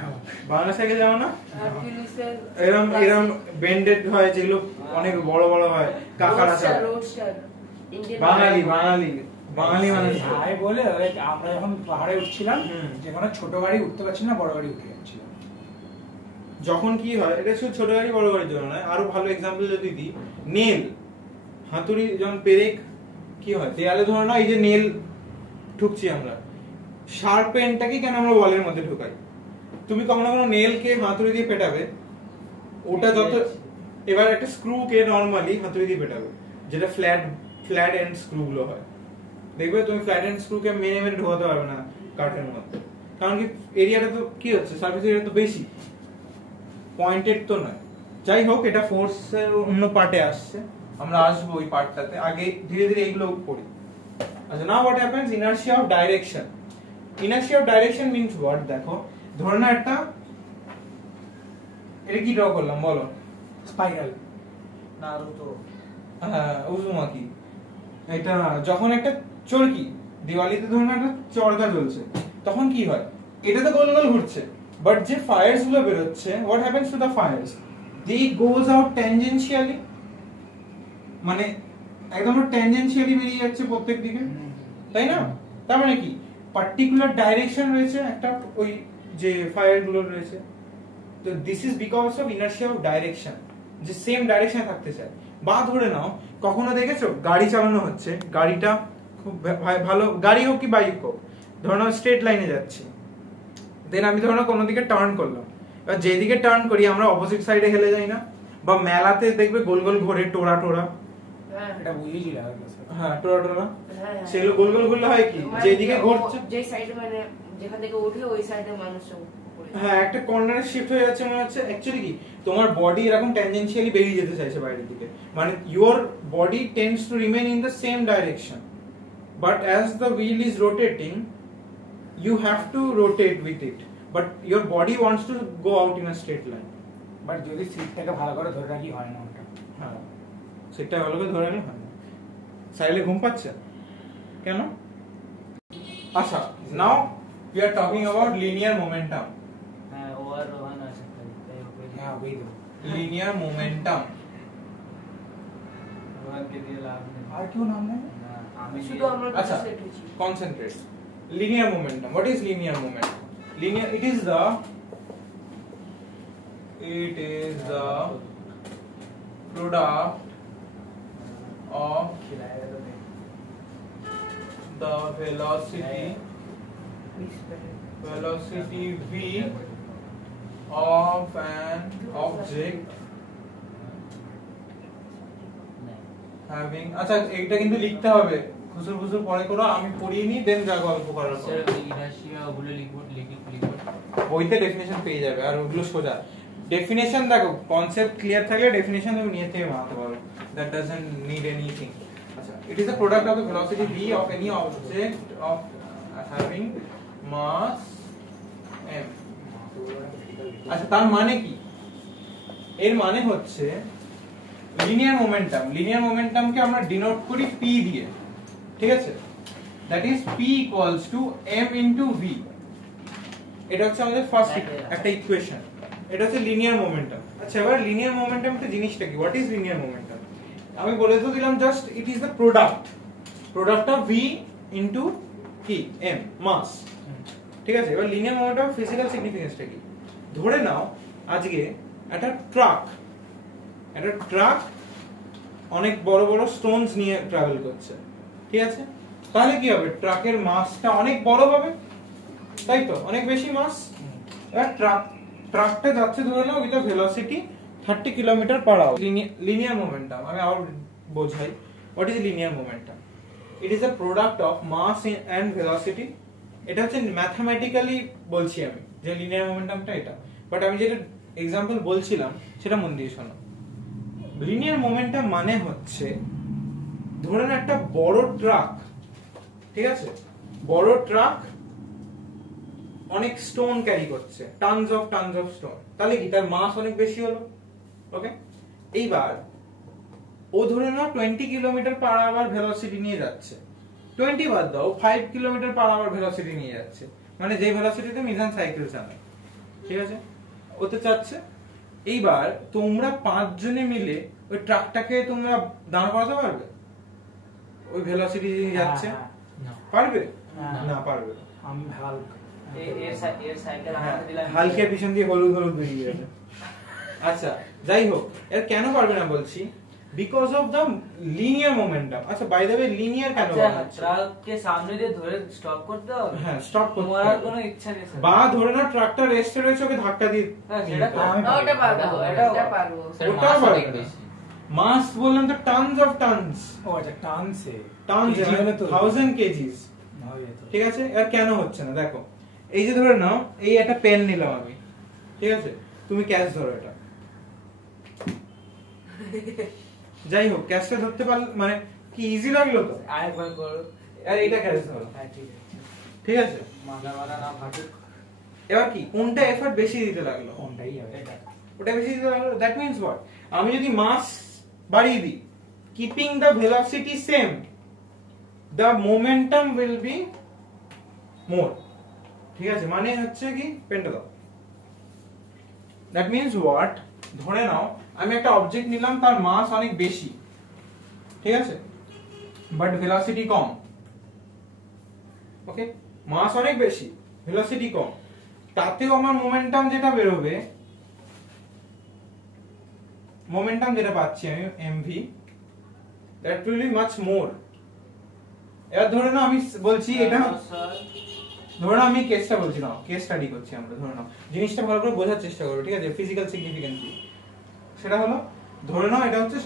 বাংলা সাইকেল জানো না, হারকিউলিসের এরম এরম বেন্ডেড হয়, যেগুলো অনেক বড় বড় হয়, কাকারা চালায়। রোডস্টার ইন্ডিয়ান বাঙালি মানুষ। ভাই বলে ওই আমরা যখন পাহাড়ে উঠছিলাম, হুম। যেখানে ছোট গাড়ি উঠতে পারছি না, বড় গাড়ি উঠে যাচ্ছিল। যখন কি হয়, এটা শুধু ছোট গাড়ি বড় গাড়ির জন্য নয়, আরো ভালো এক্সাম্পল যদি দিই, নেল, হাতুড়ি যখন পেরেক কি হয়, দেয়ালে ধরো না, এই যে নেল ঠুকছি আমরা, শার্প পেনটাকে কেন আমরা ওয়ালের মধ্যে ঢুকাই? তুমি কখনো কোনো নেলকে হাতুড়ি দিয়ে পেটাবে, ওটা যত, এবার একটা স্ক্রুকে নরমালি হাতুড়ি দিয়ে পেটাবে, যেটা ফ্ল্যাট এন্ড স্ক্রু গুলো হয়, দেখবে তুমি ফ্ল্যাট এন্ড স্ক্রুকে মেরে মেরে ঢোকাতে পারবে না কাঠের মধ্যে, কারণ কি এরিয়াটা তো কি হচ্ছে, সার্ফেস এরিয়া তো বেশি, পয়েন্টেড তো নয়। যাই হোক, এটা ফোর্সের অন্য পার্টে আসছে, আমরা আসবো ওই পার্টটাতে, আগে ধীরে ধীরে এগুলো পড়ি। আচ্ছা, নাও what happens, inertia of direction. Inertia of direction means what, দেখো ধরে না একটা, এটা কি ড্র করলাম বলো, স্পাইরাল। নারুতো হ্যাঁ উজুমাকি। এটা যখন একটা চরকি দিওয়ালিতে ধরুন একটা চরকা জ্বলছে, তখন কি হয়, এটা তো গোল গোল ঘুরছে, বাট যে ফায়ার্স গুলো বেরোচ্ছে, what happens to the fires, they goes out tangentially, মানে একদম ট্যানজেনশিয়ালি বেরিয়ে যাচ্ছে প্রত্যেক দিকে, তাই না? তার মানে কি, পার্টিকুলার ডাইরেকশন রয়েছে একটা, ওই যে ফায়ার গুলো রয়েছে, তো this is because of inertia of direction, যে সেম ডাইরেকশনে থাকতে চায়। বা ধরে নাও, কখনো দেখেছো গাড়ি চালানো হচ্ছে, গাড়িটা খুব ভালো গাড়ি হোক কি বাইক হোক, ধরে নাও স্ট্রেট লাইনে যাচ্ছি, দেন আমি ধরো না কোনো দিকে টার্ন করলাম, এবার যেদিকে টার্ন করি আমরা অপোজিট সাইডে হেলে যাই না? বা মেলাতে দেখবে গোল গোল ঘোরে টোরা, হ্যাঁ এটা বুঝিয়েছিল হ্যাঁ টোরা, হ্যাঁ সেগুলো গোল গোল ঘুরলে হয় কি, যেদিকে ঘুরছে, যে সাইডে মানে যেখান থেকে ওঠে ওই সাইডে মানুষ হ্যাঁ একটা কর্নারে শিফট হয়ে যাচ্ছে মনে হচ্ছে, অ্যাকচুয়ালি কি তোমার বডি এরকম ট্যানজেনশিয়ালি বেরিয়ে যেতে চাইছে বাইরের দিকে, মানে your body tends to remain in the same direction, but as the wheel is rotating you have to rotate with it, but your body wants to go out in a straight line. But যদি সিটটাকে ভালো করে ধরে রাখি হয় না ওটা। হ্যাঁ সেটা ভালো করে ধরে রাখলে হয় না। সাইলে ঘুম পাচ্ছে কেন? আচ্ছা, নাও we are talking about linear momentum. হ্যাঁ ওভার রোহান আছে হ্যাঁ ওই দেবো। linear momentum. রোহানকে দিয়ে লাভ নেই। আর কেউ নাম নেই? না, শুধু আমার আচ্ছা সেট হয়েছে concentrate linear momentum. What is linear momentum? Linear, it is the product of the velocity v of an object having, আচ্ছা এইটা কিন্তু লিখতে হবে, খুসুর খুসুর পরে করো, আমি পড়িয়ে নি দেন যা গল্প করার স্যার ইনার্শিয়া ওগুলো লিখব বইতে ডেফিনেশন পেয়ে যাবে, আর ওগুলো সোজা ডেফিনেশন। দেখো কনসেপ্ট ক্লিয়ার থাকলে ডেফিনেশন তুমি নিয়ে থেকে বানাতে পারো, দ্যাট ডাজন্ট নিড এনিথিং। আচ্ছা, it is the product of the velocity v of any object of having mass m। আচ্ছা, তার মানে কি? এর মানে হচ্ছে লিনিয়ার মোমেন্টাম। লিনিয়ার মোমেন্টামকে আমরা ডিনোট করি p দিয়ে, ঠিক আছে? That is p equals to m into v। এটা হচ্ছে আমাদের ফার্স্ট একটা ইকুয়েশন, এটা হচ্ছে লিনিয়ার মোমেন্টাম। আচ্ছা, এবার লিনিয়ার মোমেন্টামটা জিনিসটা কি? What is linear momentum? আমি বলে তো দিলাম just it is the product of v into কি m মাস, ঠিক আছে? এবার লিনিয়ার মোমেন্টাম ফিজিক্যাল সিগনিফিকেন্সটা কি? ধরে নাও আজকে একটা ট্রাক অনেক বড় বড় স্টোনস নিয়ে ট্রাভেল করছে, ঠিক আছে? তাহলে কি হবে? ট্রাকের মাসটা অনেক বড় হবে, তাই তো? অনেক বেশি মাস। এবার ট্রাকটা যাচ্ছে ধরে নাও with a velocity 30 kilometre per hour. Linear momentum আমি আবার বোঝাই। What is linear momentum? It is a product of mass and velocity. এটা হচ্ছে ম্যাথমেটিক্যালি বলছি আমি যে লিনিয়ার মোমেন্টামটা এটা, বাট আমি যেটা এক্সাম্পল বলছিলাম সেটা মন দিয়ে শোনো। লিনিয়ার মোমেন্টাম মানে হচ্ছে ধরেন একটা বড় ট্রাক, ঠিক আছে? বড় ট্রাক অনেক স্টোন ক্যারি করছে, টনস অফ স্টোন। তাহলে কি তার মাস অনেক বেশি হলো? ওকে, এইবার ও ধরে নাও 20 কিলোমিটার পার আওয়ার ভেলোসিটি নিয়ে যাচ্ছে। 20 বাদ দাও, 5 কিলোমিটার পার আওয়ার ভেলোসিটি নিয়ে যাচ্ছে, মানে যে ভেলোসিটিতে মিজান সাইকেল চালায়, ঠিক আছে? ওতে চাচ্ছে। এইবার তোমরা 5 জনে মিলে ওই ট্রাকটাকে তোমরা দাঁড় করাতে পারবে ওই ভেলোসিটি নিয়ে যাচ্ছে? পারবে না, পারবে। আমি হালকা এর সাইকেল আমাদের দিলাম, হালকা পিছন দিয়ে হলুদ হলুদ বেরিয়ে গেছে। আচ্ছা, যাই হোক, এর কেন পারবে না বলছি, because of the linear momentum. আচ্ছা, বাই দ্য ওয়ে লিনিয়ার কেন বলা হচ্ছে? ট্রাককে সামনে দিয়ে ধরে স্টপ করতে হবে। হ্যাঁ, স্টপ করতে তোমার হবে। কোনো ইচ্ছা নেই স্যার। বা ধরে না ট্রাকটা রেস্টে রয়েছে, ওকে ধাক্কা দিয়ে হ্যাঁ, সেটা তো আমি ওটা পারবো, এটা পারবো। ওটাও পারবে না। মাস বললাম তো, টনস অফ টনস। ও আচ্ছা, টানছে টনস কেজি হলে তো 1000 কেজিস, হয় তো। ঠিক আছে? এর কেন হচ্ছে না দেখো, এই যে ধরে নাও এই একটা পেন নিলাম আমি, ঠিক আছে? তুমি ক্যাশ ধরো, এটা যাই হোক ক্যাশটা ধরতে পারলে মানে কি ইজি লাগলো তো? আরেকবার করো। আর এটা ক্যাশ ধরো, হ্যাঁ, ঠিক আছে। ঠিক আছে? মাথা না ভাটুক। এবার কি কোনটা এফর্ট বেশি দিতে লাগলো? কোনটাই হবে এটা ওটা বেশি দিতে লাগলো। That means what? আমি যদি মাস বাড়িয়ে দিই, keeping the velocity same, the momentum will be more, ঠিক আছে? মানে হচ্ছে কি, পেনটা দাও। That means what? ধরে নাও আমি একটা অবজেক্ট নিলাম, তার মাস অনেক বেশি, ঠিক আছে, বাট ভেলোসিটি কম। ওকে, মাস অনেক বেশি, ভেলোসিটি কম, তাতেও আমার মোমেন্টাম যেটা বেরোবে, মোমেন্টাম যেটা পাচ্ছি আমি mv, that will be much more. এবার ধরে নাও আমি বলছি এটা, ধরে নাও আমি কেসটা বলছি না, কেস স্টাডি করছি আমরা, ধরে নাও জিনিসটা ভালো করে বোঝার চেষ্টা করো, ঠিক আছে? ফিজিক্যাল সিগনিফিকেন্স সেটা হলো, ধরে নাও এটা হচ্ছে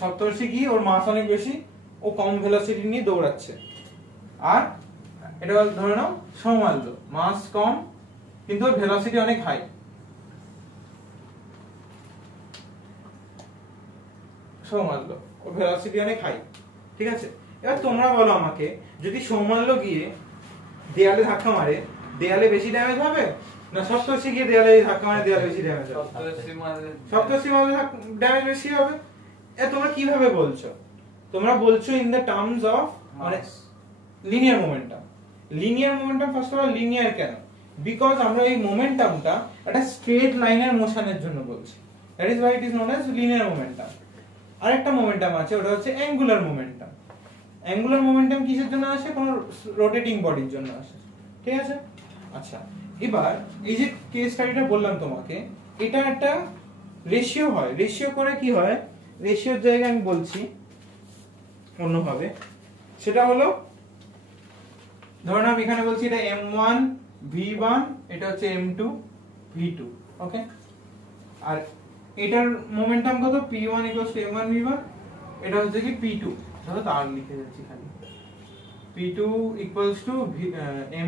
সপ্তর্ষি কি, ওর মাস অনেক বেশি, ও কম ভেলোসিটি নিয়ে দৌড়াচ্ছে। আর এটা ধরে নাও সৌমাল্য, মাস কম কিন্তু ওর ভেলোসিটি অনেক হাই। সৌমাল্য, ওর ভেলোসিটি অনেক হাই, ঠিক আছে? এবার তোমরা বলো আমাকে, যদি সৌমাল্য গিয়ে দেয়ালে ধাক্কা মারে, দেয়ালে বেশি ড্যামেজ হবে না সপ্তর্ষি গিয়ে দেয়ালে ধাক্কা মারে দেয়ালে বেশি ড্যামেজ হবে? সপ্তর্ষি মারলে ড্যামেজ বেশি হবে। তোমরা কিভাবে বলছো? তোমরা বলছো ইন দ্য টার্মস অফ মানে linear momentum. Linear momentum first of all linear কেন? বিকজ আমরা এই মোমেন্টামটা একটা স্ট্রেট লাইনের মোশনের জন্য বলছি, that is why it is known as linear momentum. আরেকটা মোমেন্টাম আছে, ওটা হচ্ছে অ্যাঙ্গুলার মোমেন্টাম। অ্যাঙ্গুলার মোমেন্টাম কিসের জন্য আসে? কোন রোটেটিং বডির জন্য আসে, ঠিক আছে? আচ্ছা, এবার এই যে কেস স্টাডিটা বললাম তোমাকে, এটা একটা রেশিও হয়। রেশিও করে কি হয়, রেশিওর জায়গায় আমি বলছি অন্যভাবে, সেটা হলো ধরুন আমি এখানে বলছি এটা m1 v1, এটা হচ্ছে m2 v2, ওকে? আর এটার মোমেন্টাম কত? p1 m1 v1, এটা হচ্ছে কি p2, ধরো তার লিখে যাচ্ছি খালি, p2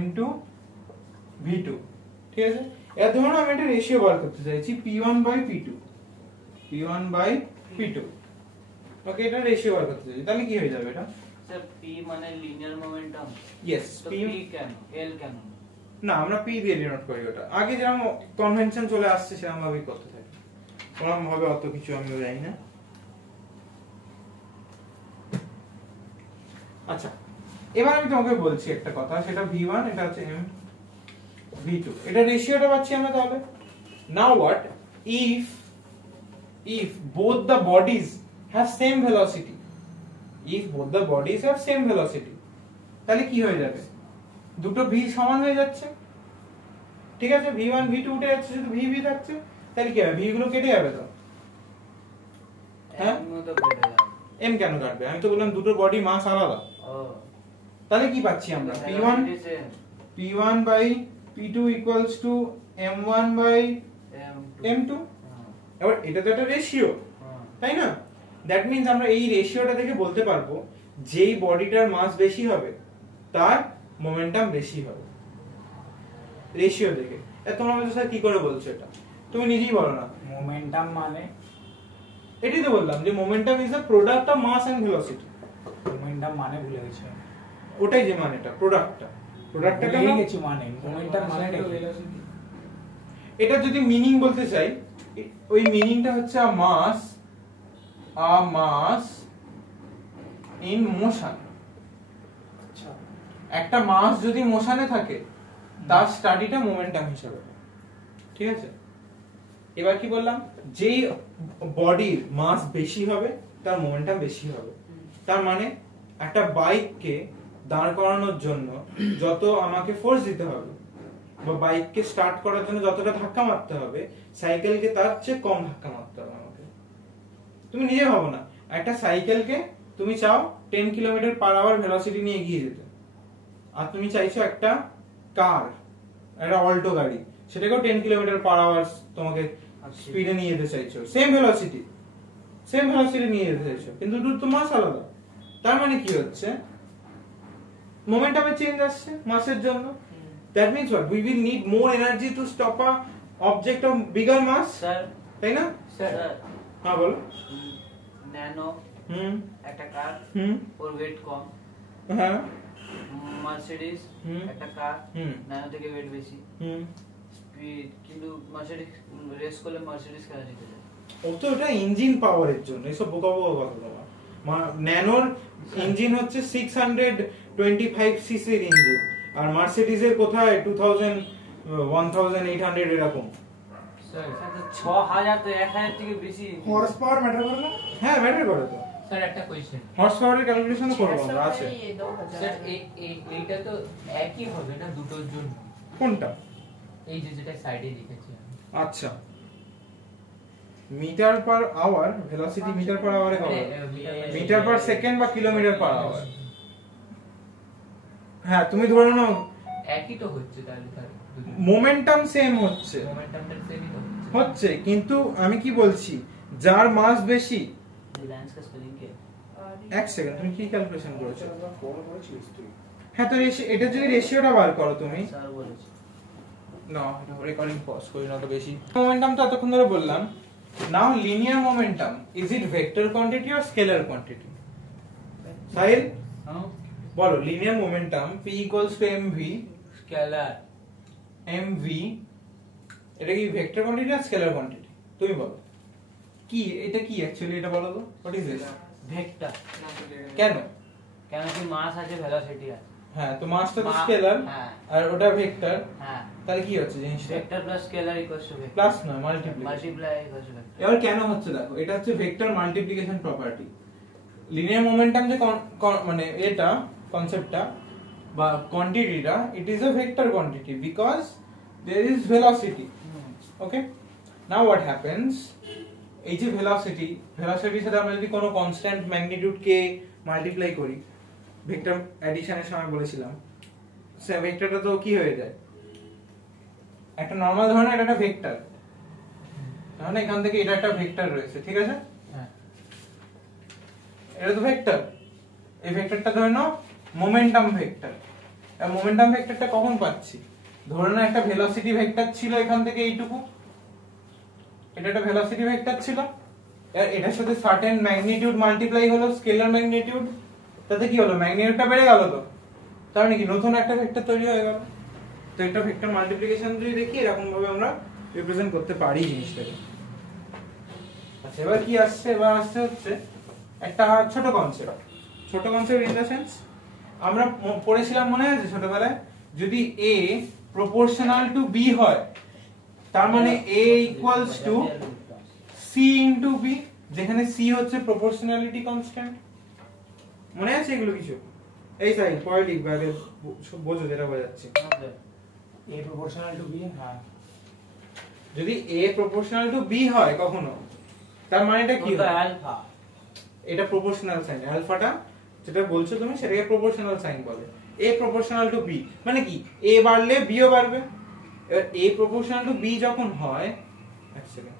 m2 v2, ঠিক আছে? এর ধরুন আমি একটা রেশিও বার করতে চাইছি p1/p2, p1/p2, ওকে? এটা রেশিও বার করতে চাইছি, তাহলে কি হয়ে যাবে এটা? স্যার পি মানে লিনিয়ার মোমেন্টাম। ইয়েস, তো p পি কেন, এল কেন? না, আমরা p দিয়ে ডিনোট করি ওটা। আগে যেরকম কনভেনশন চলে আসছে সেরকম ভাবেই করতে থাকি, ওরকম ভাবে অত কিছু আমি জানি না। আচ্ছা, এবার আমি তোমাকে বলছি একটা কথা, সেটা v1, এটা হচ্ছে m v2, এটা রেশিওটা পাচ্ছি আমরা তাহলে। Now what if both the bodies have same velocity, তাহলে কি হয়ে যাবে? দুটো v সমান হয়ে যাচ্ছে, ঠিক আছে? v1 v2 উঠে যাচ্ছে, শুধু v থাকছে, তাহলে কি হবে? v গুলো কেটে যাবে তো, হ্যাঁ? এর মতো কেটে যাবে। m কেন কাটবে? আমি তো বললাম দুটো বডি মাস আলাদা, ও তাহলে কি পাচ্ছি আমরা? p1/p2 equals to m1/m2। এবার এটা তো একটা রেশিও, তাই না? দ্যাট মিন্স আমরা এই রেশিওটা দেখে বলতে পারবো যেই বডিটার মাস বেশি হবে তার মোমেন্টাম বেশি হবে, রেশিও দেখে। তোমরা বলছো স্যার কি করে বলছো এটা? তুমি নিজেই বলো না। মোমেন্টাম মানে, এটাই তো বললাম যে momentum is the product of mass and velocity. Momentum মানে ভুলে গেছি, ওটাই যে মানেটা, প্রোডাক্টটা ভুলে গেছি মানে মোমেন্টাম মানে এটা যদি মিনিং বলতে চাই, ওই মিনিংটা হচ্ছে আ মাস ইন মোশন। আচ্ছা, একটা মাস যদি মোশনে থাকে তার স্টাডিটা মোমেন্টাম হিসেবে, ঠিক আছে? এবার কি বললাম, যেই বডির মাস বেশি হবে তার মোমেন্টাম বেশি হবে। তার মানে একটা বাইককে দাঁড় করানোর জন্য যত আমাকে ফোর্স দিতে হবে বা বাইককে স্টার্ট করার জন্য যতটা ধাক্কা মারতে হবে, সাইকেলকে তার চেয়ে কম ধাক্কা মারতে হবে আমাকে। তুমি নিজে ভাবো না, একটা সাইকেলকে তুমি চাও 10 km/h ভেলোসিটি নিয়ে এগিয়ে যেতে, আর তুমি চাইছো একটা কার, একটা অল্টো গাড়ি, সেটাকেও 10 km/h তোমাকে স্পিডে নিয়ে যেতে চাইছো, সেম ভেলোসিটি নিয়ে যেতে চাইছো, কিন্তু দুটো তো মাস আলাদা। তার মানে কি হচ্ছে, মোমেন্টামে চেঞ্জ আসছে মাসের জন্য। That means what, we will need more energy to stop a object of bigger mass, sir তাই না? স্যার হ্যাঁ বলো। ন্যানো একটা কার, ওর ওয়েট কম। হ্যাঁ। মার্সিডিজ একটা কার, ন্যানো থেকে ওয়েট বেশি, স্পিড, কিন্তু মার্সিডিজ রেস করলে মার্সিডিজ খেলা জিতে যায়। ও তো ওটা ইঞ্জিন পাওয়ারের জন্য, এসব বোকা কথা তোমার। ন্যানোর ইঞ্জিন হচ্ছে 625 সিসির ইঞ্জিন, আর মার্সিডিজের কোথায় 2000 1800 এরকম। স্যার 6000 তো 1000 থেকে বেশি। হর্স পাওয়ার ম্যাটার করে না? হ্যাঁ, ম্যাটার করে তো। স্যার একটা কোশ্চেন, হর্স পাওয়ারের ক্যালকুলেশন করব আমরা, আছে। স্যার এইটা তো একই হবে না দুটোর জন্য? কোনটা? এই যে যেটা সাইডে লিখেছি আমি। আচ্ছা, metre per hour, velocity metre per আওয়ারে কত? মিটার পার সেকেন্ড বা কিলোমিটার পার আওয়ার। হ্যাঁ, তুমি ধরে নাও একই তো হচ্ছে, তাহলে স্যার মোমেন্টাম সেম হচ্ছে, মোমেন্টামটা সেমই তো হচ্ছে, কিন্তু আমি কি বলছি, যার মাস বেশি। রিলায়েন্স का स्पेलिंग क्या है? এক সেকেন্ড, তুমি কি ক্যালকুলেশন করেছো? হ্যাঁ, তো এটা যদি রেশিওটা বার করো তুমি, স্যার বলেছে না এটা রেকর্ডিং পজ করি না তো বেশি। মোমেন্টাম তো এতক্ষণ ধরে বললাম। Now linear momentum, is it vector quantity or scalar quantity? Sahil বলো, linear momentum p equals to mv, scalar mv, এটা কি ভেক্টর কোয়ান্টিটি না স্কেলার কোয়ান্টিটি? তুমি বলো কি এটা, কি অ্যাকচুয়ালি এটা বলো তো, হোয়াট ইজ দিস? ভেক্টর। কেন? কেন কি মাস আছে, ভেলোসিটি আছে। হ্যাঁ তো মাসটা তো মা- স্কেলার হ্যাঁ আর ওটা ভেক্টর, হ্যাঁ তাহলে কি হচ্ছে জিনিসটা? Vector plus scalar equals to vector plus না multiply. Multiply equals to vector এবার কেন হচ্ছে দেখো, এটা হচ্ছে vector multiplication property. Linear momentum যে মানে এটা কনসেপ্টটা বা কোয়ান্টিটিটা, it is a vector quantity because there is velocity. Okay, now what happens, এই যে ভেলোসিটির সাথে আমরা যদি কোনো কনস্ট্যান্ট ম্যাগনিটিউড কে মাল্টিপ্লাই করি, ভেক্টর অ্যাডিশনের সময় বলেছিলাম, সে ভেক্টরটা তো কি হয়ে যায়, একটা নরমাল ধরনের এটা একটা ভেক্টর, তাহলে এখান থেকে এটা একটা ভেক্টর রয়েছে, ঠিক আছে? হ্যাঁ এটা তো ভেক্টর, এই ভেক্টরটা ধরে নাও মোমেন্টাম ভেক্টর। আর মোমেন্টাম ভেক্টরটা কখন পাচ্ছি, ধরে নাও একটা ভেলোসিটি ভেক্টর ছিল এখান থেকে এইটুকু, এটা একটা ভেলোসিটি ভেক্টর ছিল, আর এটার সাথে সার্টেন ম্যাগনিটিউড মাল্টিপ্লাই হলো, স্কেলার ম্যাগনিটিউড, তাতে কি হলো, ম্যাগনিটিউডটা বেড়ে গেল, তো তার মানে কি নতুন একটা ভেক্টর তৈরি হয়ে গেল। তো একটা ভেক্টর মাল্টিপ্লিকেশন যদি দেখি এরকম ভাবে আমরা রিপ্রেজেন্ট করতে পারি জিনিসটাকে। আচ্ছা এবার কি আসছে, এবার আসছে হচ্ছে একটা ছোট কনসেপ্ট ইন দ্য সেন্স আমরা পড়েছিলাম মনে আছে ছোটবেলায়, যদি a প্রপোর্শনাল টু b হয় তার মানে a equals to c into b, যেখানে c হচ্ছে প্রপোর্শনালিটি কনস্ট্যান্ট। মনে আছে এগুলো কিছু? এই সাইড পরে লিখবে, আগে বোঝো যেটা বোঝাচ্ছি। a proportional to b, হ্যাঁ যদি a প্রপোর্শনাল টু b হয় কখনো, তার মানেটা কি ওটা হয়, আলফা এটা প্রপোর্শনাল সাইন, আলফাটা যেটা বলছো তুমি সেটাকে প্রপোর্শনাল সাইন বলে। a প্রপোর্শনাল টু b মানে কি, a বাড়লে b ও বাড়বে। এবার a প্রপোর্শনাল টু b যখন হয়, এক সেকেন্ড,